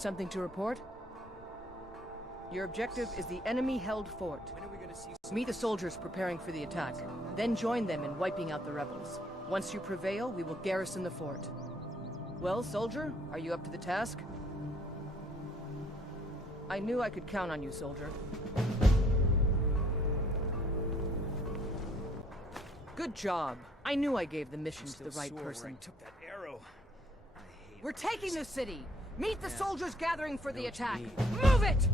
Something to report? Your objective is the enemy-held fort. When are we gonna see... Meet the soldiers preparing for the attack, then join them in wiping out the rebels. Once you prevail, we will garrison the fort. Well, soldier, are you up to the task? I knew I could count on you, soldier. Good job. I knew I gave the mission to the right person. I took that arrow. We're taking the city! Meet the soldiers gathering for the attack! Move it!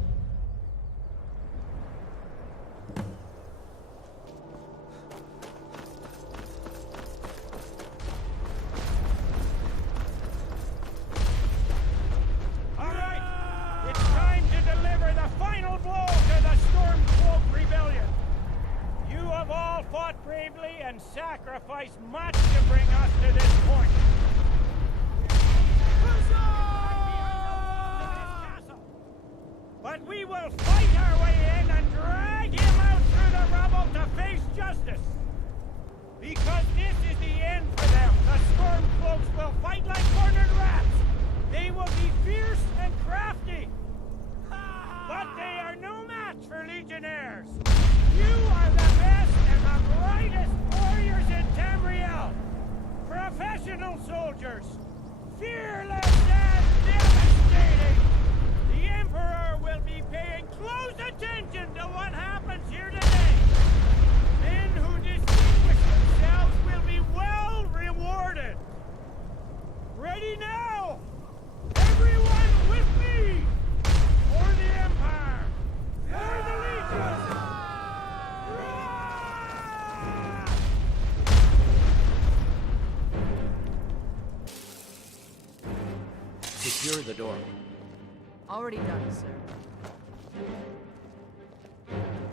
And sacrificed much to bring us to this point. But we will fight our way in and drag him out through the rubble to face justice. Because this is the end for them. The Stormcloaks will fight like cornered rats. They will be fierce and crafty. But they are no match for Legionnaires. You are the best and the brightest warriors in Tamriel! Professional soldiers! Fearless and devastating! The Emperor will be paying close attention to what happens here today! Men who distinguish themselves will be well rewarded! Ready now! Everyone with me! For the Empire! For the Legion! Secure the door. Already done, sir.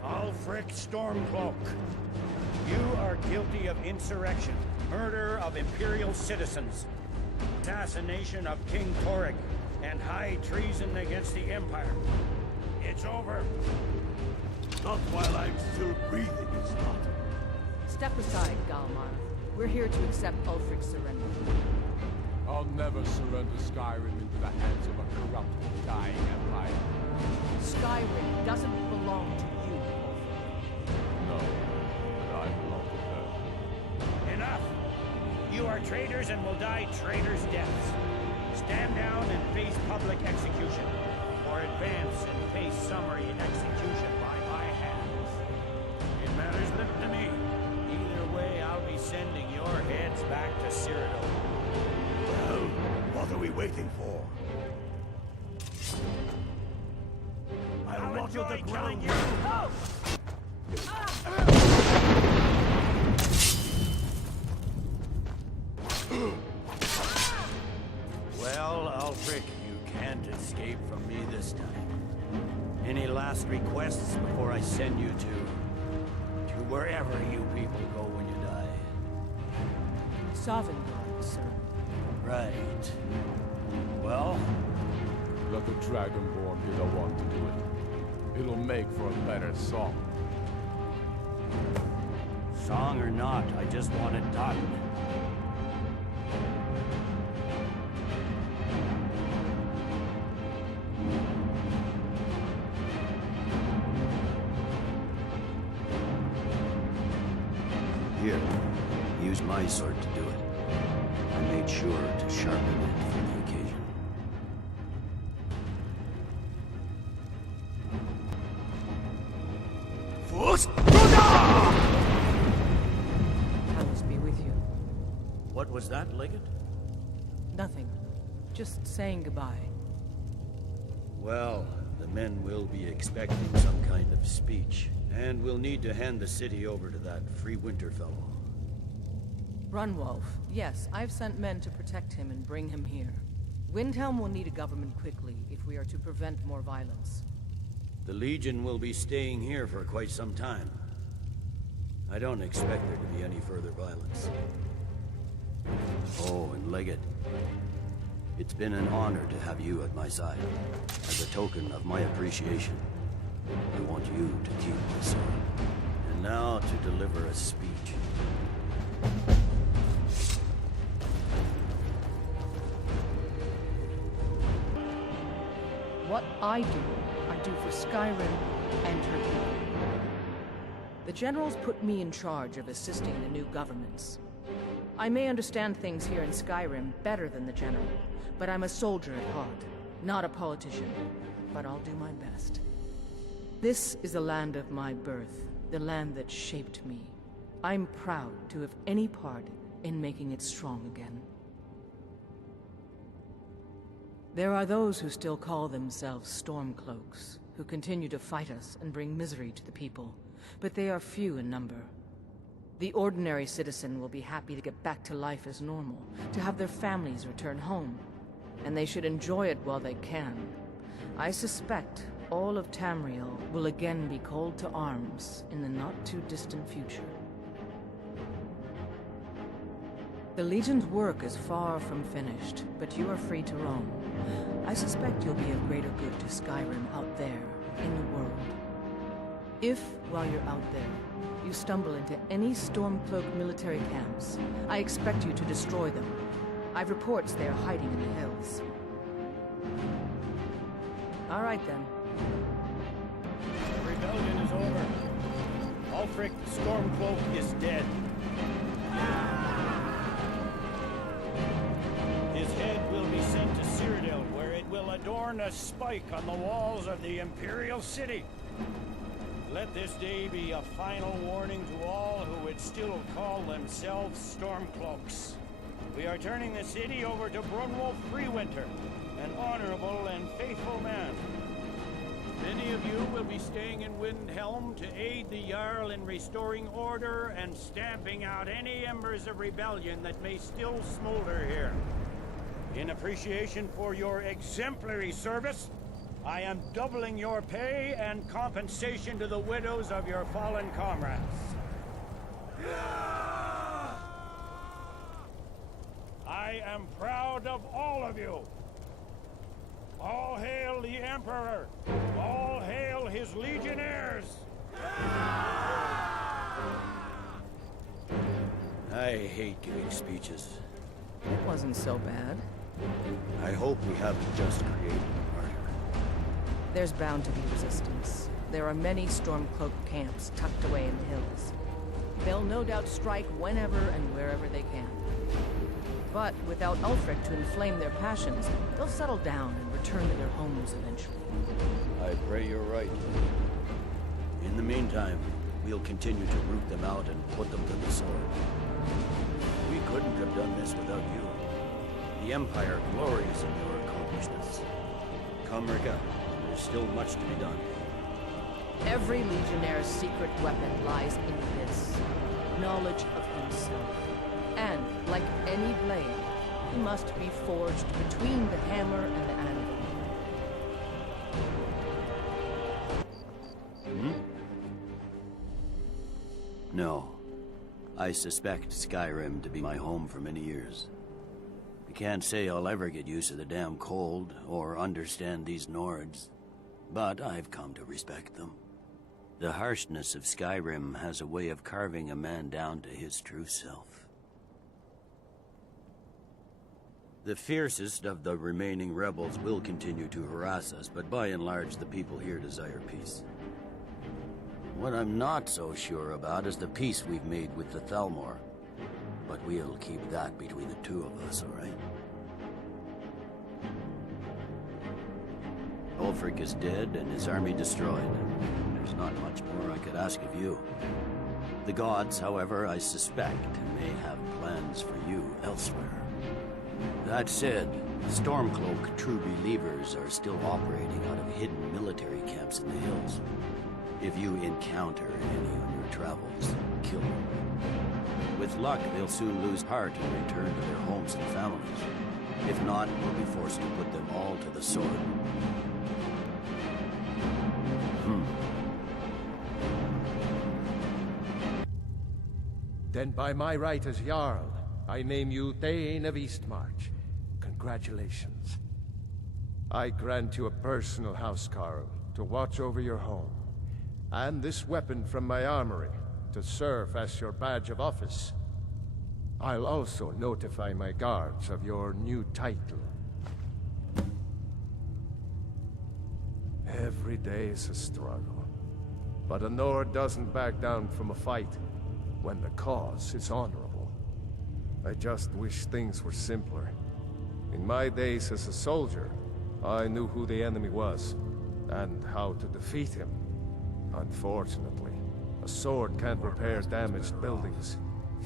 Ulfric Stormcloak, you are guilty of insurrection, murder of Imperial citizens, assassination of King Torek, and high treason against the Empire. It's over. Not while I'm still breathing, it's not. Step aside, Galmar. We're here to accept Ulfric's surrender. I'll never surrender Skyrim into the hands of a corrupt, dying empire. Skyrim doesn't belong to you, Ulfric. No, but I belong to her. Enough! You are traitors and will die traitors' deaths. Stand down and face public execution, or advance and face summary execution by my hands. It matters little to me. Either way, I'll be sending your heads back to Cyrodiil. Well, what are we waiting for? I'll not enjoy let the ground... killing you! Oh! Well, Ulfric, you can't escape from me this time. Any last requests before I send you to wherever you people go when you die? Sovngarde, sir. Right. Well? Let the Dragonborn be the one to do it. It'll make for a better song. Song or not, I just want it done. Here, use my sword to do it. I made sure to sharpen it for the occasion. Powers be with you. What was that, Legate? Nothing. Just saying goodbye. Well, the men will be expecting some kind of speech, and we'll need to hand the city over to that Free Winter fellow. Runwolf. Yes, I've sent men to protect him and bring him here. Windhelm will need a government quickly if we are to prevent more violence. The Legion will be staying here for quite some time. I don't expect there to be any further violence. Oh, and Legate, it's been an honor to have you at my side. As a token of my appreciation, I want you to keep this sword. And now to deliver a speech. What I do for Skyrim and her people. The generals put me in charge of assisting the new governments. I may understand things here in Skyrim better than the general, but I'm a soldier at heart, not a politician. But I'll do my best. This is the land of my birth, the land that shaped me. I'm proud to have any part in making it strong again. There are those who still call themselves Stormcloaks, who continue to fight us and bring misery to the people, but they are few in number. The ordinary citizen will be happy to get back to life as normal, to have their families return home, and they should enjoy it while they can. I suspect all of Tamriel will again be called to arms in the not-too-distant future. The Legion's work is far from finished, but you are free to roam. I suspect you'll be of greater good to Skyrim out there, in the world. If, while you're out there, you stumble into any Stormcloak military camps, I expect you to destroy them. I've reports they are hiding in the hills. All right, then. The rebellion is over. Ulfric the Stormcloak is dead. His head will be sent to Cyrodiil, where it will adorn a spike on the walls of the Imperial city. Let this day be a final warning to all who would still call themselves Stormcloaks. We are turning the city over to Brunwolf Freewinter, an honorable and faithful man. Many of you will be staying in Windhelm to aid the Jarl in restoring order and stamping out any embers of rebellion that may still smolder here. In appreciation for your exemplary service, I am doubling your pay and compensation to the widows of your fallen comrades. I am proud of all of you. All hail the Emperor! All hail his legionnaires! I hate giving speeches. It wasn't so bad. I hope we haven't just created a martyr. There's bound to be resistance. There are many Stormcloak camps tucked away in the hills. They'll no doubt strike whenever and wherever they can. But without Ulfric to inflame their passions, they'll settle down and return to their homes eventually. I pray you're right. In the meantime, we'll continue to root them out and put them to the sword. We couldn't have done this without you. The Empire glories in your accomplishments. Come, Rika. There's still much to be done. Every Legionnaire's secret weapon lies in this. Knowledge of himself. And, like any blade, he must be forged between the hammer and the anvil. No. I suspect Skyrim to be my home for many years. I can't say I'll ever get used to the damn cold or understand these Nords, but I've come to respect them. The harshness of Skyrim has a way of carving a man down to his true self. The fiercest of the remaining rebels will continue to harass us, but by and large the people here desire peace. What I'm not so sure about is the peace we've made with the Thalmor. But we'll keep that between the two of us, all right? Ulfric is dead and his army destroyed. There's not much more I could ask of you. The gods, however, I suspect, may have plans for you elsewhere. That said, Stormcloak true believers are still operating out of hidden military camps in the hills. If you encounter any on your travels, kill them. With luck, they'll soon lose heart and return to their homes and families. If not, we'll be forced to put them all to the sword. Then by my right as Jarl, I name you Thane of Eastmarch. Congratulations. I grant you a personal housecarl to watch over your home, and this weapon from my armory to serve as your badge of office. I'll also notify my guards of your new title. Every day is a struggle. But a Nord doesn't back down from a fight when the cause is honorable. I just wish things were simpler. In my days as a soldier, I knew who the enemy was, and how to defeat him. Unfortunately, a sword can't repair damaged buildings,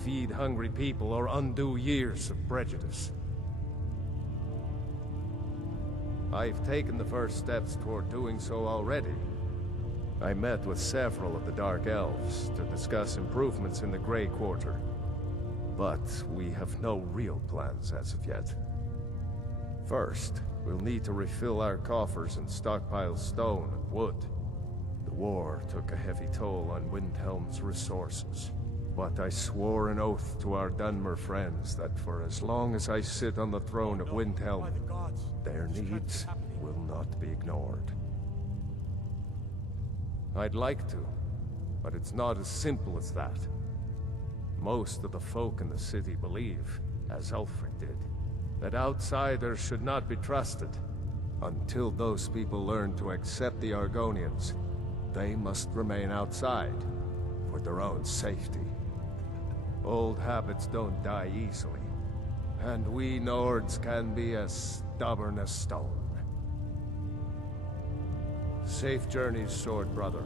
feed hungry people, or undo years of prejudice. I've taken the first steps toward doing so already. I met with several of the Dark Elves to discuss improvements in the Grey Quarter. But we have no real plans as of yet. First, we'll need to refill our coffers and stockpile stone and wood. The war took a heavy toll on Windhelm's resources. But I swore an oath to our Dunmer friends that for as long as I sit on the throne of Windhelm, their needs will not be ignored. I'd like to, but it's not as simple as that. Most of the folk in the city believe, as Ulfric did, that outsiders should not be trusted. Until those people learn to accept the Argonians, they must remain outside, for their own safety. Old habits don't die easily, and we Nords can be as stubborn as stone. Safe journeys, sword brother.